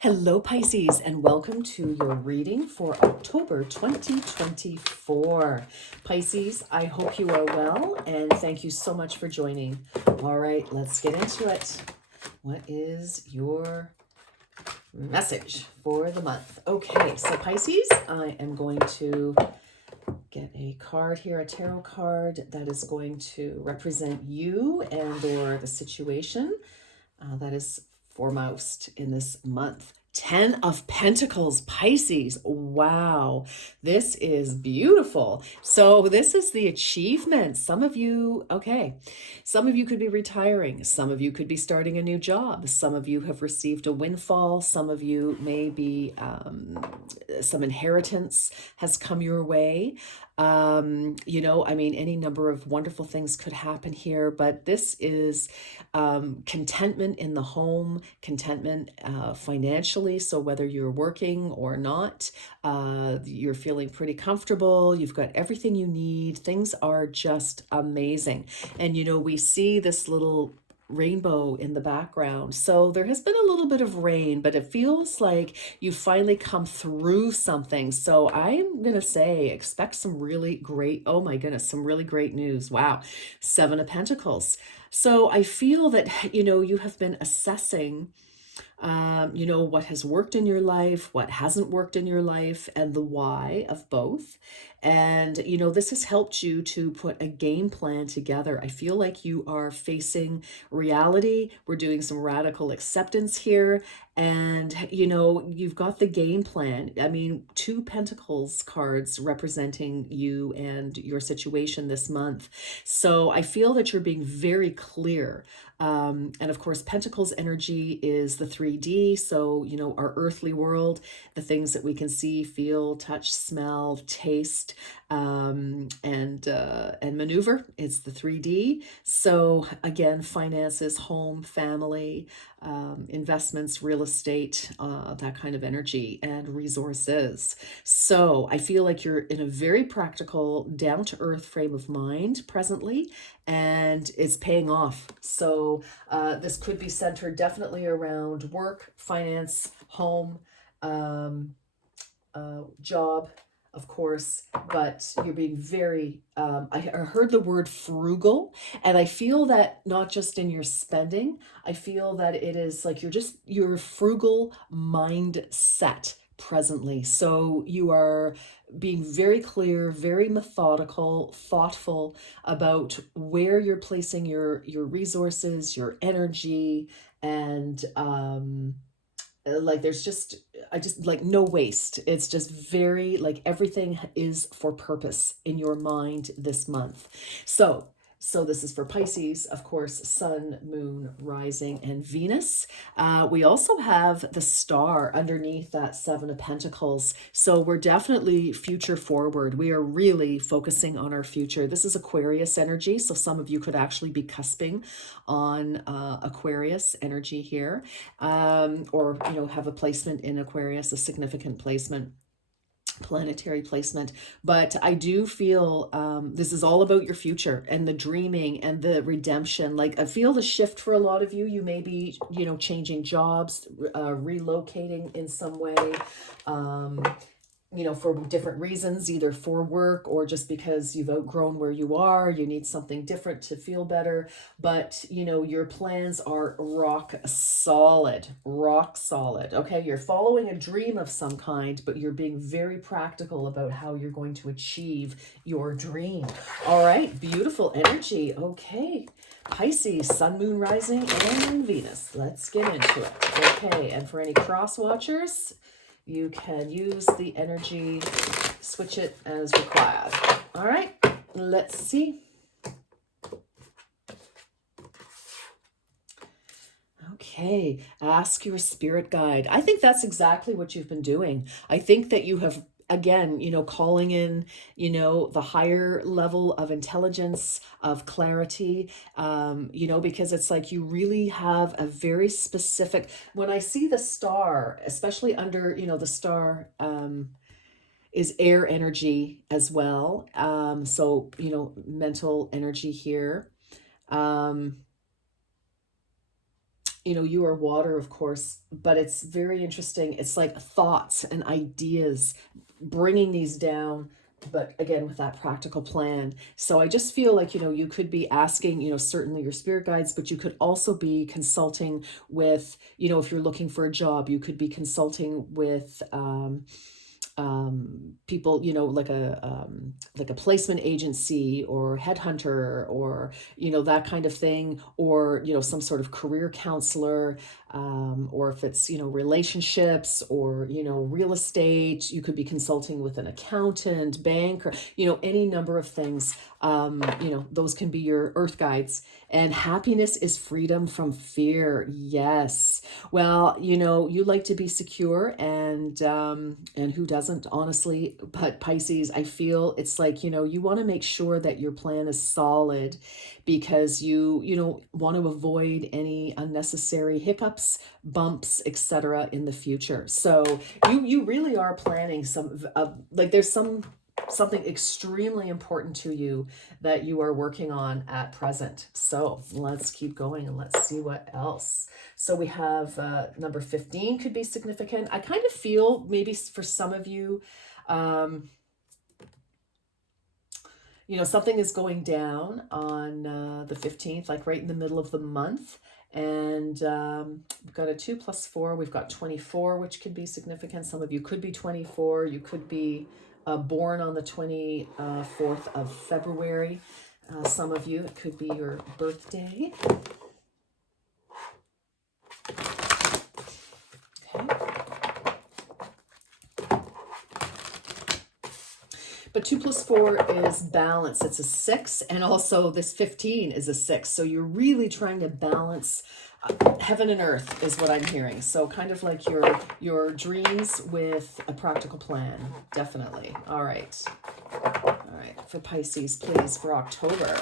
Hello, Pisces, and welcome to your reading for October 2024. Pisces, I hope you are well, and thank you so much for joining. All right, let's get into it. What is your message for the month? Okay, so Pisces, I am going to get a card here, a tarot card that is going to represent you and or the situation that is foremost in this month. 10 of Pentacles, Pisces. Wow, this is beautiful. So this is the achievement. Some of you, okay, some of you could be retiring. Some of you could be starting a new job. Some of you have received a windfall. Some of you may be, some inheritance has come your way. Any number of wonderful things could happen here, but this is contentment in the home, contentment financially. So whether you're working or not, you're feeling pretty comfortable. You've got everything you need. Things are just amazing. And, we see this little rainbow in the background. So there has been a little bit of rain, but it feels like you finally come through something. So I'm going to say, expect some really great, oh my goodness, some really great news. Wow. 7 of Pentacles. So I feel that, you have been assessing what has worked in your life, what hasn't worked in your life, and the why of both. And, this has helped you to put a game plan together. I feel like you are facing reality. We're doing some radical acceptance here. And, you've got the game plan. I mean, 2 Pentacles cards representing you and your situation this month. So I feel that you're being very clear. And of course, Pentacles energy is the 3D. So, our earthly world, the things that we can see, feel, touch, smell, taste, and maneuver. It's the 3D. So again, finances, home, family, investments, real estate, that kind of energy and resources. So I feel like you're in a very practical, down to earth frame of mind presently, and it's paying off. So this could be centered definitely around work, finance, home, job, of course, but you're being very, I heard the word frugal, and I feel that not just in your spending, I feel that it is like you're frugal mindset presently. So you are being very clear, very methodical, thoughtful about where you're placing your resources, your energy, and like there's just I just like no waste. It's just very like everything is for purpose in your mind this month. So this is for Pisces, of course, Sun, Moon, Rising, and Venus. We also have the star underneath that 7 of Pentacles. So we're definitely future forward. We are really focusing on our future. This is Aquarius energy. So some of you could actually be cusping on Aquarius energy here, or, have a placement in Aquarius, a significant placement, planetary placement. But I do feel this is all about your future and the dreaming and the redemption. Like I feel the shift for a lot of you. You may be, changing jobs, relocating in some way. For different reasons, either for work or just because you've outgrown where you are, you need something different to feel better. But, your plans are rock solid, rock solid. Okay. You're following a dream of some kind, but you're being very practical about how you're going to achieve your dream. All right. Beautiful energy. Okay. Pisces, Sun, Moon, Rising, and Venus. Let's get into it. Okay. And for any cross watchers, you can use the energy, switch it as required. All right, let's see. Okay, ask your spirit guide. I think that's exactly what you've been doing. I think that you have, again, calling in, the higher level of intelligence, of clarity, because it's like you really have a very specific, when I see the star, especially under, the star, is air energy as well. So, mental energy here. you are water, of course, but it's very interesting. It's like thoughts and ideas, bringing these down, but again, with that practical plan. So I just feel like, you could be asking, certainly your spirit guides, but you could also be consulting with, if you're looking for a job, you could be consulting with, people, like a placement agency or headhunter, or that kind of thing, or some sort of career counselor, or if it's relationships, or real estate, you could be consulting with an accountant, bank, or any number of things. Those can be your earth guides. And happiness is freedom from fear. Yes. Well, you like to be secure, and who doesn't, honestly? But Pisces, I feel it's like, you want to make sure that your plan is solid, because you want to avoid any unnecessary hiccups, bumps, etc. in the future. So you really are planning some, like, there's something extremely important to you that you are working on at present. So let's keep going and let's see what else. So we have number 15 could be significant. I kind of feel maybe for some of you, um, something is going down on the 15th, like right in the middle of the month. And we've got a 2 plus 4. We've got 24, which could be significant. Some of you could be 24. You could be born on the 24th of February. Some of you, it could be your birthday. Okay. But 2 plus 4 is balance. It's a 6. And also this 15 is a 6. So you're really trying to balance heaven and earth is what I'm hearing. So kind of like your dreams with a practical plan. Definitely. All right. All right. For Pisces, please, for October.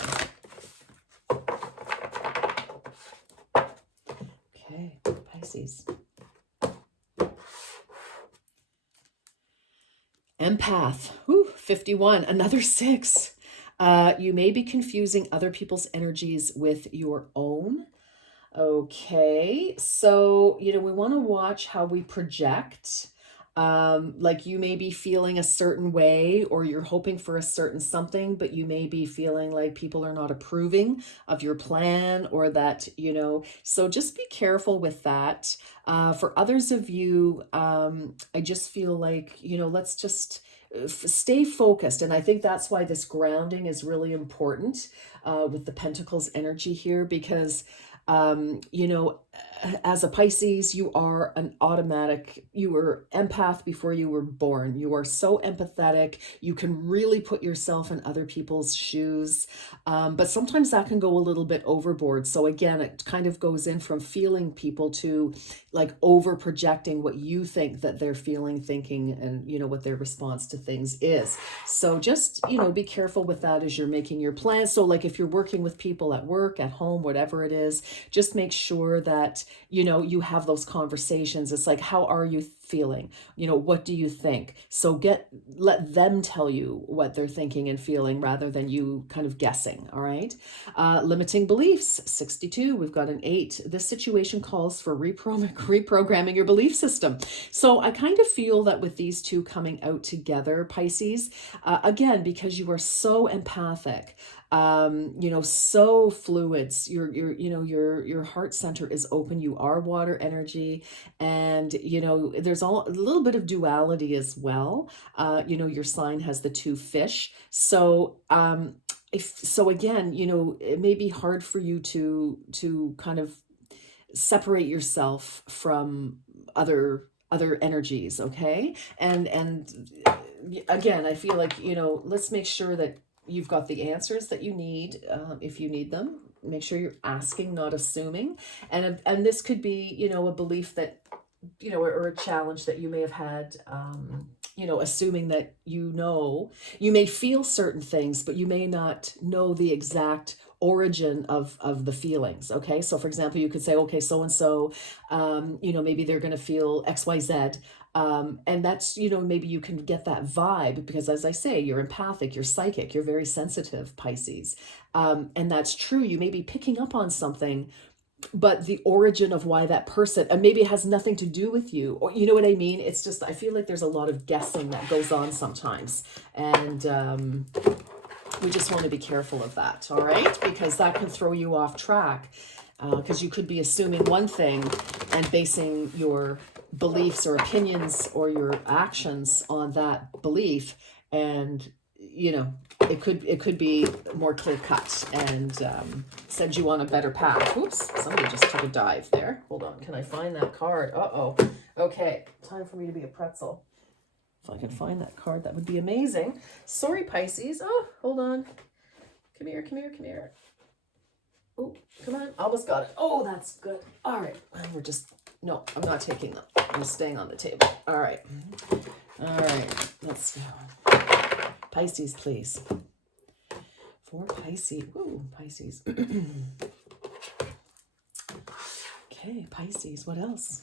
Okay. Pisces. Empath, 51, another 6. You may be confusing other people's energies with your own. Okay, so, we want to watch how we project. Like, you may be feeling a certain way, or you're hoping for a certain something, but you may be feeling like people are not approving of your plan, or that, so just be careful with that. For others of you, I just feel like, let's just stay focused. And I think that's why this grounding is really important with the Pentacles energy here, because as a Pisces, you are you were empath before you were born. You are so empathetic. You can really put yourself in other people's shoes. But sometimes that can go a little bit overboard. So again, it kind of goes in from feeling people to like over projecting what you think that they're feeling, thinking, and what their response to things is. So just, be careful with that as you're making your plans. So like if you're working with people at work, at home, whatever it is, just make sure that, you have those conversations. It's like, how are you feeling? What do you think? So let them tell you what they're thinking and feeling, rather than you kind of guessing. All right. Limiting beliefs, 62. We've got an 8. This situation calls for reprogramming your belief system. So I kind of feel that with these two coming out together, Pisces, again, because you are so empathic, so fluid, your heart center is open, you are water energy, and there's a little bit of duality as well. Your sign has the 2 fish. So again, it may be hard for you to kind of separate yourself from other energies. Okay. And again, I feel like, let's make sure that you've got the answers that you need, if you need them. Make sure you're asking, not assuming. And this could be, a belief that, or a challenge that you may have had, assuming that, you may feel certain things, but you may not know the exact origin of the feelings. Okay. So for example, you could say, okay, so and so, maybe they're going to feel XYZ. And that's, maybe you can get that vibe because, as I say, you're empathic, you're psychic, you're very sensitive, Pisces. And that's true. You may be picking up on something, but the origin of why that person, and maybe it has nothing to do with you, or you know what I mean? It's just, I feel like there's a lot of guessing that goes on sometimes. And we just want to be careful of that, all right? Because that can throw you off track, because you could be assuming one thing and basing your beliefs or opinions or your actions on that belief. And, you know, it could be more clear cut and send you on a better path. Oops, somebody just took a dive there. Hold on, can I find that card? Uh-oh. Okay, time for me to be a pretzel. If I can find that card, that would be amazing. Sorry, Pisces. Oh, hold on. Come here, come here, come here. Oh, come on. Almost got it. Oh, that's good. All right. We're just, no, I'm not taking them. I'm staying on the table. All right. All right. Let's go. Pisces, please. For Pisces. Woo, Pisces. Okay, Pisces. What else?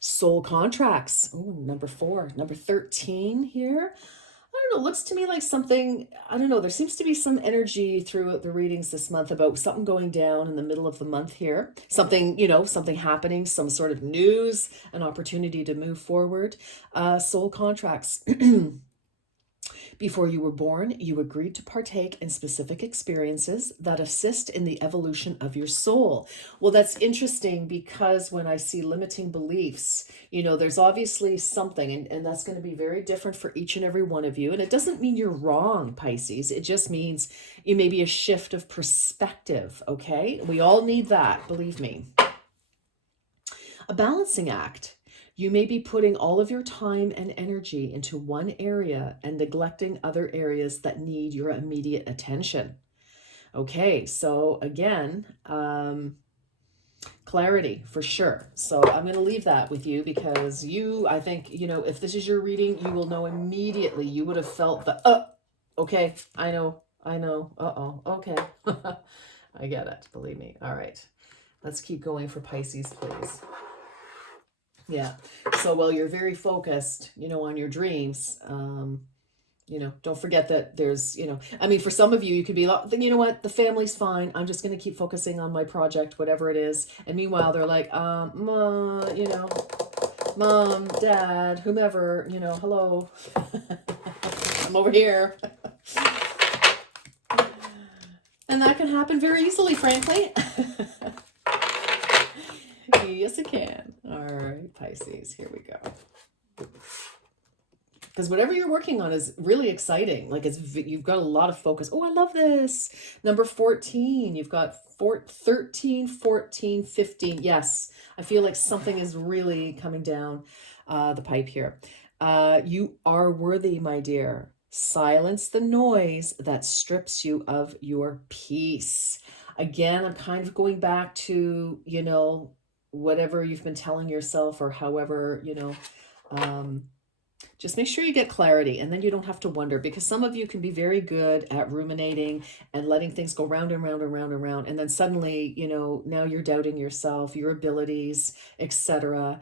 Soul contracts. Oh, number 4. Number 13 here. I don't know, looks to me like something, I don't know, there seems to be some energy throughout the readings this month about something going down in the middle of the month here. Something, you know, something happening, some sort of news, an opportunity to move forward. Soul contracts. Before you were born, you agreed to partake in specific experiences that assist in the evolution of your soul. Well, that's interesting because when I see limiting beliefs, you know, there's obviously something, and that's going to be very different for each and every one of you. And it doesn't mean you're wrong, Pisces. It just means you may be a shift of perspective, okay? We all need that, believe me. A balancing act. You may be putting all of your time and energy into one area and neglecting other areas that need your immediate attention. Okay, so again, clarity for sure. So I'm going to leave that with you because I think, you know, if this is your reading, you will know immediately. You would have felt the, okay, I know, uh-oh, okay. I get it, believe me. All right, let's keep going for Pisces, please. Yeah. So while you're very focused, you know, on your dreams, you know, don't forget that there's, you know, I mean, for some of you, you could be like, you know what, the family's fine. I'm just going to keep focusing on my project, whatever it is. And meanwhile, they're like, you know, mom, dad, whomever, you know, hello, I'm over here. And that can happen very easily, frankly. Yes, it can. All right, Pisces, here we go. Because whatever you're working on is really exciting. Like you've got a lot of focus. Oh, I love this. Number 14, you've got 13, 14, 15. Yes, I feel like something is really coming down the pipe here. You are worthy, my dear. Silence the noise that strips you of your peace. Again, I'm kind of going back to, you know, whatever you've been telling yourself or however, you know, just make sure you get clarity and then you don't have to wonder, because some of you can be very good at ruminating and letting things go round and round and round and round. And then suddenly, you know, now you're doubting yourself, your abilities, etc.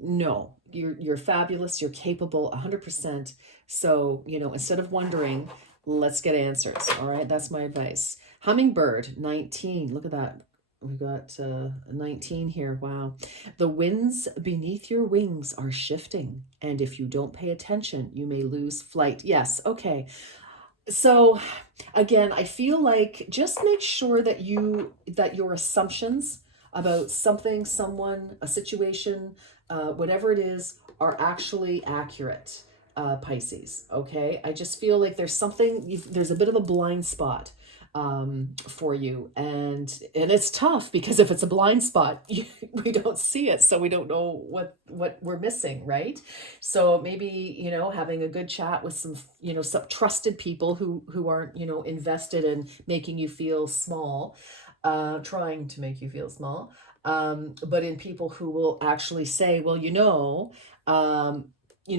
No, you're fabulous. You're capable 100%. So, you know, instead of wondering, let's get answers. All right. That's my advice. Hummingbird 19. Look at that. We've got 19 here. Wow. The winds beneath your wings are shifting, and if you don't pay attention, you may lose flight. Yes. Okay. So again, I feel like just make sure that your assumptions about something, someone, a situation, whatever it is, are actually accurate, Pisces. Okay. I just feel like there's there's a bit of a blind spot for you, and it's tough because if it's a blind spot, we don't see it, so we don't know what we're missing, right? So maybe, you know, having a good chat with some, you know, some trusted people who aren't, you know, invested in making you feel small, trying to make you feel small, but in people who will actually say, well, you know,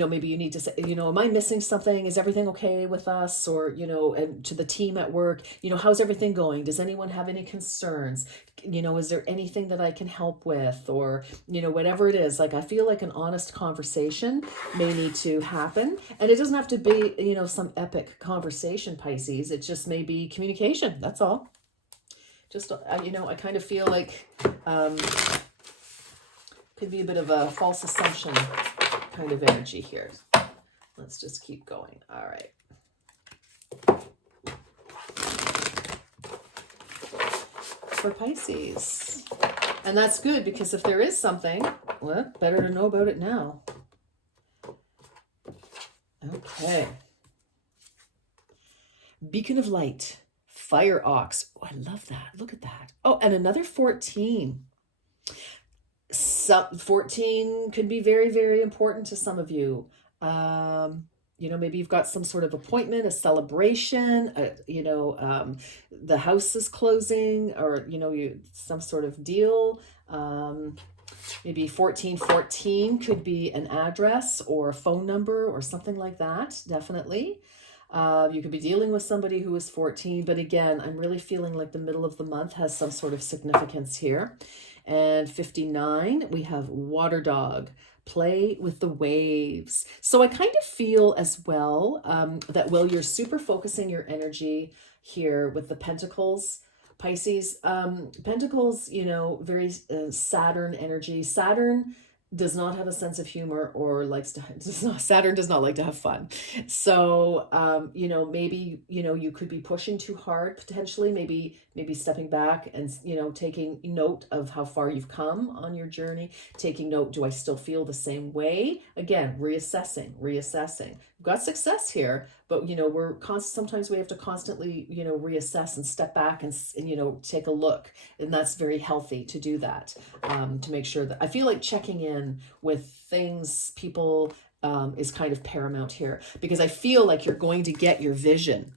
maybe you need to say, you know, am I missing something? Is everything okay with us? Or, you know, and to the team at work, you know, how's everything going? Does anyone have any concerns? You know, is there anything that I can help with? Or, you know, whatever it is, like, I feel like an honest conversation may need to happen. And it doesn't have to be, you know, some epic conversation, Pisces. It just may be communication. That's all. Just, you know, I kind of feel like could be a bit of a false assumption kind of energy here. Let's just keep going. All right. For Pisces. And that's good, because if there is something, well, better to know about it now. Okay. Beacon of light, fire ox. Oh, I love that. Look at that. Oh, and another 14. 14 could be very, very important to some of you. You know, maybe you've got some sort of appointment, a celebration, you know, the house is closing, or, you know, some sort of deal. Maybe 1414 could be an address or a phone number or something like that, definitely. You could be dealing with somebody who is 14, but again, I'm really feeling like the middle of the month has some sort of significance here. And 59, we have water dog, play with the waves. So I kind of feel as well that while you're super focusing your energy here with the pentacles, Pisces, pentacles, you know, very Saturn energy. Saturn does not have a sense of humor or Saturn does not like to have fun. So, you know, maybe, you know, you could be pushing too hard potentially, maybe stepping back and, you know, taking note of how far you've come on your journey, taking note, do I still feel the same way? Again, reassessing. We've got success here, but, you know, sometimes we have to constantly, you know, reassess and step back and, you know, take a look. And that's very healthy to do that, to make sure that I feel like checking in with things, people, is kind of paramount here, because I feel like you're going to get your vision.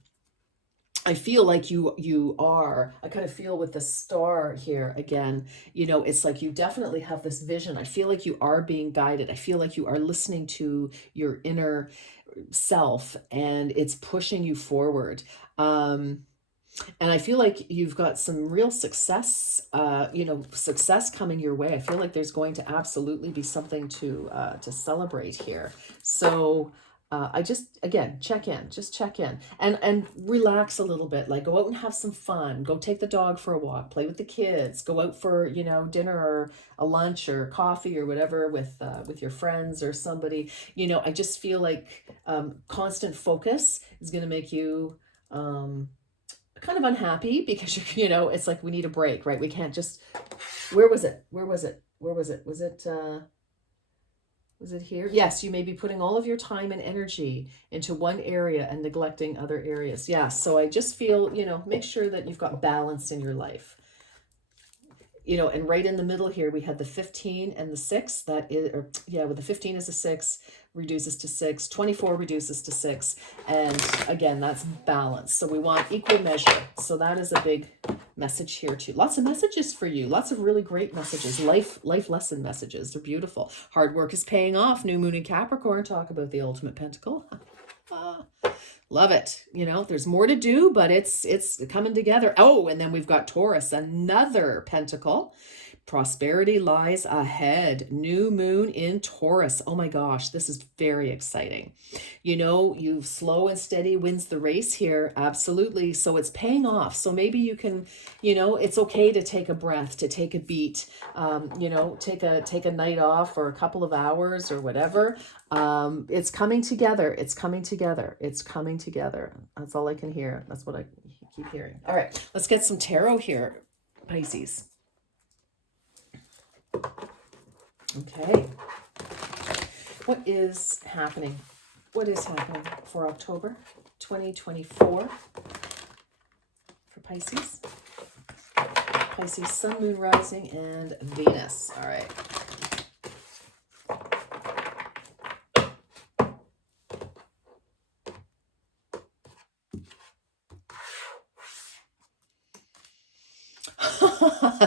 I feel like you are. I kind of feel with the star here again, you know, it's like you definitely have this vision. I feel like you are being guided. I feel like you are listening to your inner self, and it's pushing you forward. And I feel like you've got some real success, you know, success coming your way. I feel like there's going to absolutely be something to celebrate here. So I just, again, check in and relax a little bit, like go out and have some fun, go take the dog for a walk, play with the kids, go out for, you know, dinner or a lunch or coffee or whatever with your friends or somebody. You know, I just feel like constant focus is going to make you kind of unhappy, because you know, it's like we need a break, right? We can't just, where was it was it here? Yes, you may be putting all of your time and energy into one area and neglecting other areas. Yeah, so I just feel, you know, make sure that you've got balance in your life. You know, and right in the middle here, we had the 15 and the 6. That is, or yeah, with the 15 is a 6, reduces to 6. 24 reduces to 6. And again, that's balance. So we want equal measure. So that is a big message here too. Lots of messages for you. Lots of really great messages. Life lesson messages. They're beautiful. Hard work is paying off. New moon in Capricorn. Talk about the ultimate pentacle. Love it. You know, there's more to do, but it's coming together. Oh, and then we've got Taurus, another pentacle. Prosperity lies ahead. New moon in Taurus. Oh my gosh, this is very exciting. You know, you slow and steady wins the race here. Absolutely. So it's paying off. So maybe you can, you know, it's okay to take a breath, to take a beat, you know, take a night off or a couple of hours or whatever. It's coming together. It's coming together. It's coming together. That's all I can hear. That's what I keep hearing. All right, let's get some tarot here, Pisces. Okay. What is happening? What is happening for October 2024 for Pisces? Pisces, Sun, Moon, Rising, and Venus. All right.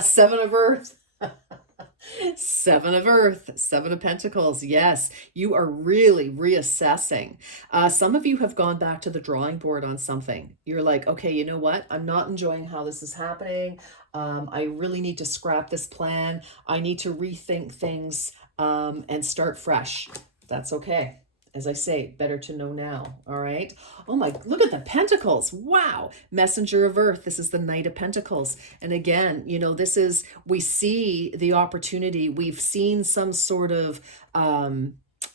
Seven of Earth. Seven of Earth, Seven of Pentacles. Yes, you are really reassessing. Some of you have gone back to the drawing board on something. You're like, okay, you know what? I'm not enjoying how this is happening. I really need to scrap this plan. I need to rethink things and start fresh. That's okay. As I say, better to know now. All right. Oh my, look at the pentacles. Wow. Messenger of Earth. This is the Knight of Pentacles. And again, this is, we see the opportunity. We've seen some sort of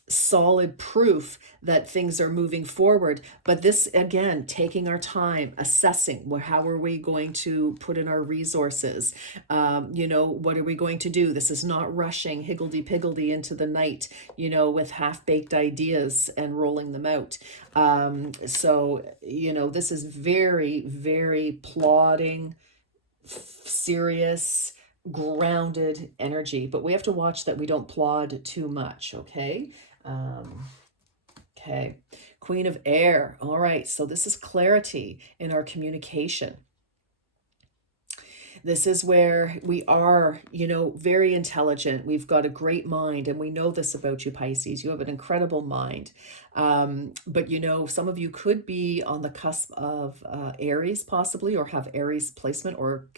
solid proof that things are moving forward. But this, again, taking our time, assessing, how are we going to put in our resources? What are we going to do? This is not rushing higgledy-piggledy into the night, with half-baked ideas and rolling them out. This is very, very plodding, serious, grounded energy, but we have to watch that we don't plod too much. Okay. Okay. Queen of Air. All right. So this is clarity in our communication. This is where we are, very intelligent. We've got a great mind, and we know this about you, Pisces. You have an incredible mind. But, some of you could be on the cusp of Aries possibly, or have Aries placement, or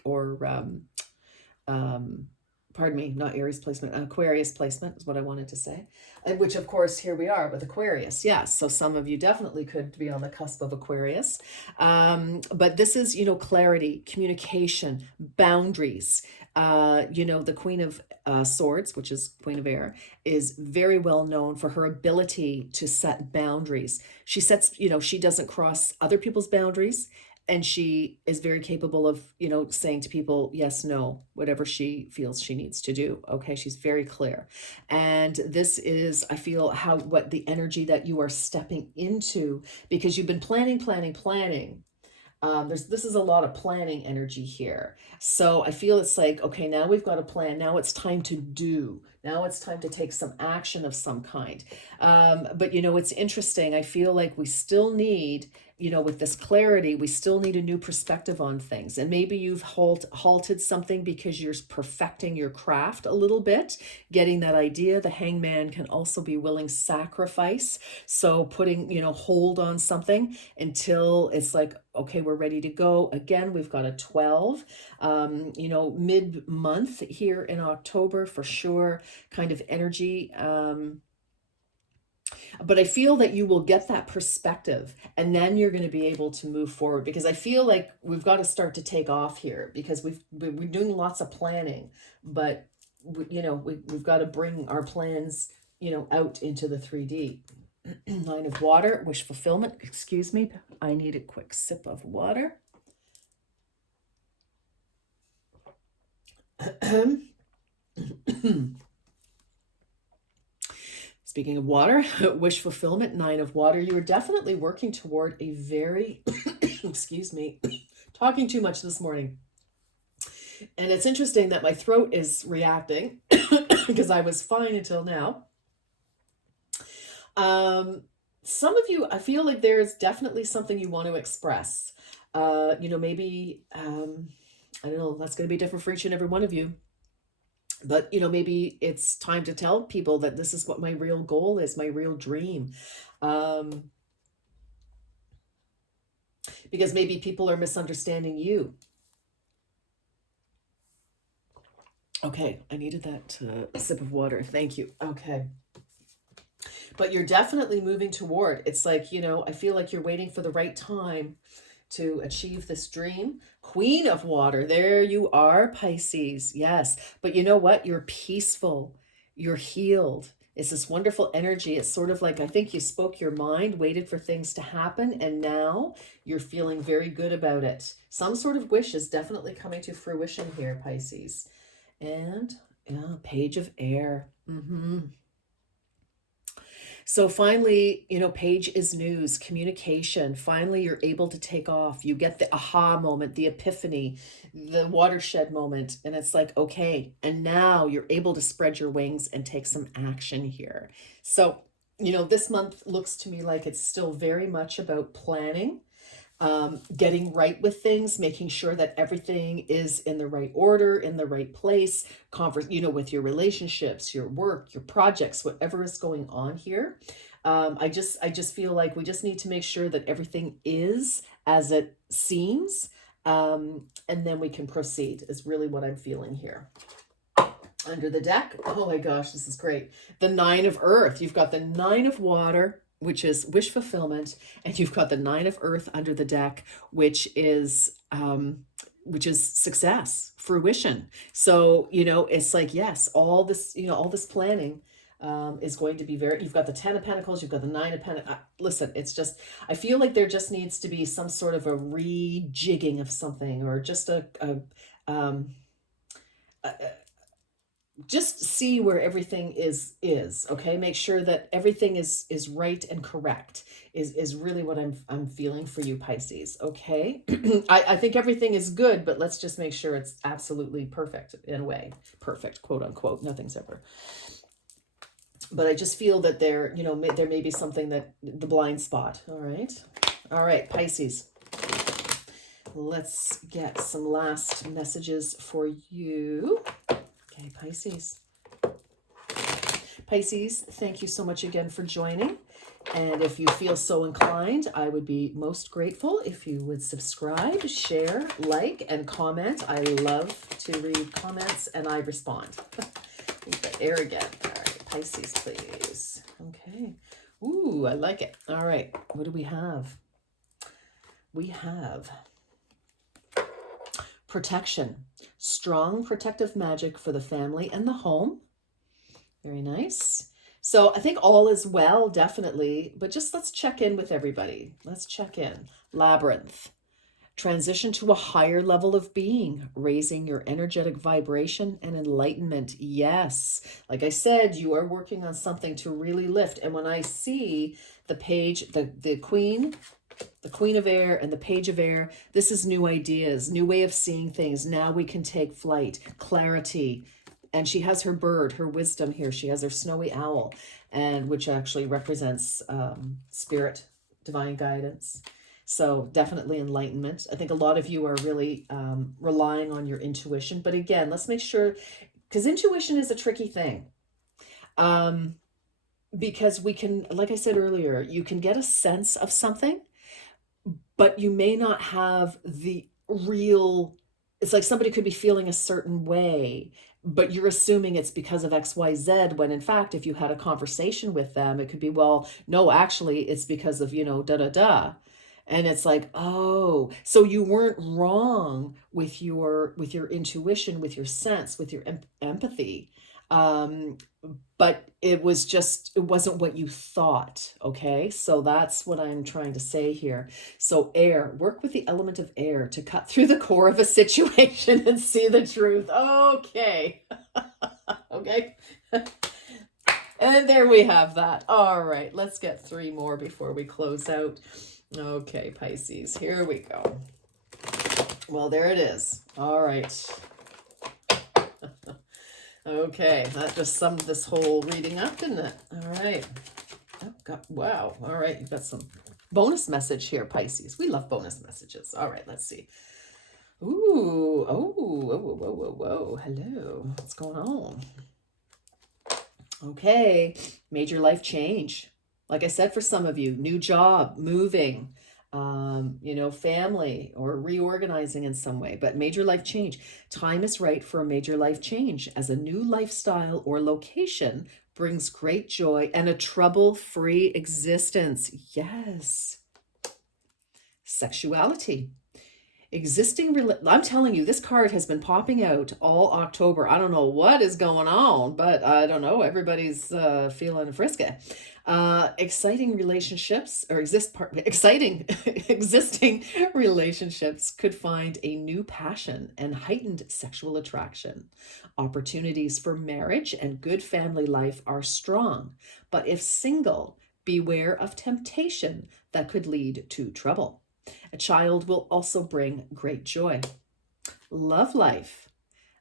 pardon me, not Aries placement, Aquarius placement is what I wanted to say. And which, of course, here we are with Aquarius. Yes. So some of you definitely could be on the cusp of Aquarius. But this is, clarity, communication, boundaries. The Queen of Swords, which is Queen of Air, is very well known for her ability to set boundaries. She sets, she doesn't cross other people's boundaries. And she is very capable of, saying to people, yes, no, whatever she feels she needs to do. Okay. She's very clear. And this is, I feel, what the energy that you are stepping into, because you've been planning. This is a lot of planning energy here. So I feel it's like, okay, now we've got a plan. Now it's time to do. Now it's time to take some action of some kind. But it's interesting. I feel like we still need, with this clarity, we still need a new perspective on things. And maybe you've halted something because you're perfecting your craft a little bit, getting that idea. The Hangman can also be willing sacrifice. So putting, hold on something until it's like, okay, we're ready to go. Again, we've got a 12, mid-month here in October for sure, kind of energy. But I feel that you will get that perspective, and then you're going to be able to move forward, because I feel like we've got to start to take off here, because we're doing lots of planning, but we've got to bring our plans, out into the 3D. Nine of Water, wish fulfillment. Excuse me, I need a quick sip of water. Speaking of water, wish fulfillment, Nine of Water. You are definitely working toward a very, excuse me, talking too much this morning. And it's interesting that my throat is reacting because I was fine until now. Some of you, I feel like there's definitely something you want to express. Maybe, I don't know, that's going to be different for each and every one of you. But, maybe it's time to tell people that this is what my real goal is, my real dream. Because maybe people are misunderstanding you. Okay, I needed that sip of water. Thank you. Okay. But you're definitely moving toward, it's like, I feel like you're waiting for the right time to achieve this dream. Queen of Water, there you are, Pisces. Yes. But you know what? You're peaceful. You're healed. It's this wonderful energy. It's sort of like, I think you spoke your mind, waited for things to happen, and now you're feeling very good about it. Some sort of wish is definitely coming to fruition here, Pisces. And Page of Air. So finally, Page is news, communication. Finally, you're able to take off. You get the aha moment, the epiphany, the watershed moment. And it's like, okay, and now you're able to spread your wings and take some action here. So, this month looks to me like it's still very much about planning, getting right with things, making sure that everything is in the right order, in the right place, with your relationships, your work, your projects, whatever is going on here. I just feel like we just need to make sure that everything is as it seems, and then we can proceed is really what I'm feeling here. Under the deck, oh my gosh, this is great. The Nine of Earth. You've got the Nine of Water, which is wish fulfillment, and you've got the Nine of Earth under the deck, which is success, fruition. So, it's like, yes, all this, all this planning is going to be very, you've got the Ten of Pentacles, you've got the Nine of Pentacles. Listen, it's just, I feel like there just needs to be some sort of a rejigging of something, or just um, a just see where everything is okay. Make sure that everything is right and correct, is really what I'm feeling for you, Pisces. Okay. I think everything is good, but let's just make sure it's absolutely perfect, in a way. Perfect, quote unquote. Nothing's ever. But I just feel that there may be something, that the blind spot. All right, Pisces. Let's get some last messages for you. Okay, Pisces. Pisces, thank you so much again for joining. And if you feel so inclined, I would be most grateful if you would subscribe, share, like, and comment. I love to read comments, and I respond. We've got air again. All right, Pisces, please. Okay. Ooh, I like it. All right, what do we have? We have protection. Strong protective magic for the family and the home. Very nice. So I think all is well, definitely, but just let's check in with everybody. Let's check in. Labyrinth. Transition to a higher level of being, raising your energetic vibration and enlightenment. Yes. Like I said, you are working on something to really lift. And when I see the page, the Queen of Air and the Page of Air, this is new ideas, new way of seeing things. Now we can take flight, clarity. And she has her bird, her wisdom here. She has her snowy owl, and which actually represents spirit, divine guidance. So definitely enlightenment. I think a lot of you are really relying on your intuition. But again, let's make sure, because intuition is a tricky thing. Because we can, like I said earlier, you can get a sense of something, but you may not have the real, it's like somebody could be feeling a certain way, but you're assuming it's because of XYZ, when in fact, if you had a conversation with them, it could be, well, no, actually it's because of, da da da. And it's like, oh, so you weren't wrong with your intuition, with your sense, with your empathy. But it wasn't what you thought. Okay, so that's what I'm trying to say here. So air, work with the element of air to cut through the core of a situation and see the truth. Okay. Okay. And there we have that. All right, let's get 3 more before we close out. Okay, Pisces, here we go. Well, there it is. All right. Okay, that just summed this whole reading up, didn't it? All right. Oh, God, wow. All right, you've got some bonus message here, Pisces. We love bonus messages. All right, let's see. Ooh, oh, whoa, whoa, whoa, whoa, whoa. Hello, what's going on? Okay, major life change. Like I said, for some of you, new job, moving, family, or reorganizing in some way, but major life change. Time is right for a major life change, as a new lifestyle or location brings great joy and a trouble-free existence. Yes. Sexuality. I'm telling you, this card has been popping out all October. I don't know what is going on, but I don't know. Everybody's feeling frisky. Exciting relationships, or exciting existing relationships could find a new passion and heightened sexual attraction. Opportunities for marriage and good family life are strong, but if single, beware of temptation that could lead to trouble. A child will also bring great joy. Love life.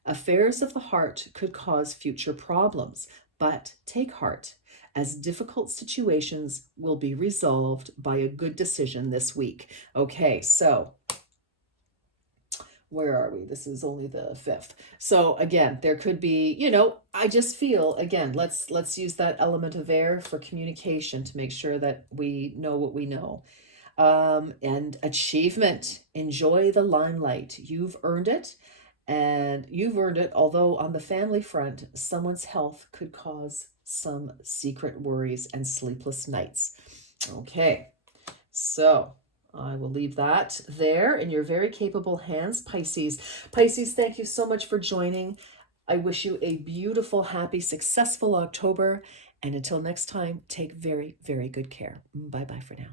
Affairs of the heart could cause future problems, but take heart, as difficult situations will be resolved by a good decision this week. Okay, so where are we? This is only the 5th. So again, there could be, I just feel, again, let's use that element of air for communication to make sure that we know what we know. And achievement. Enjoy the limelight. You've earned it. Although on the family front, someone's health could cause some secret worries and sleepless nights. Okay, so I will leave that there in your very capable hands, Pisces. Pisces, thank you so much for joining. I wish you a beautiful, happy, successful October. And until next time, take very, very good care. Bye bye for now.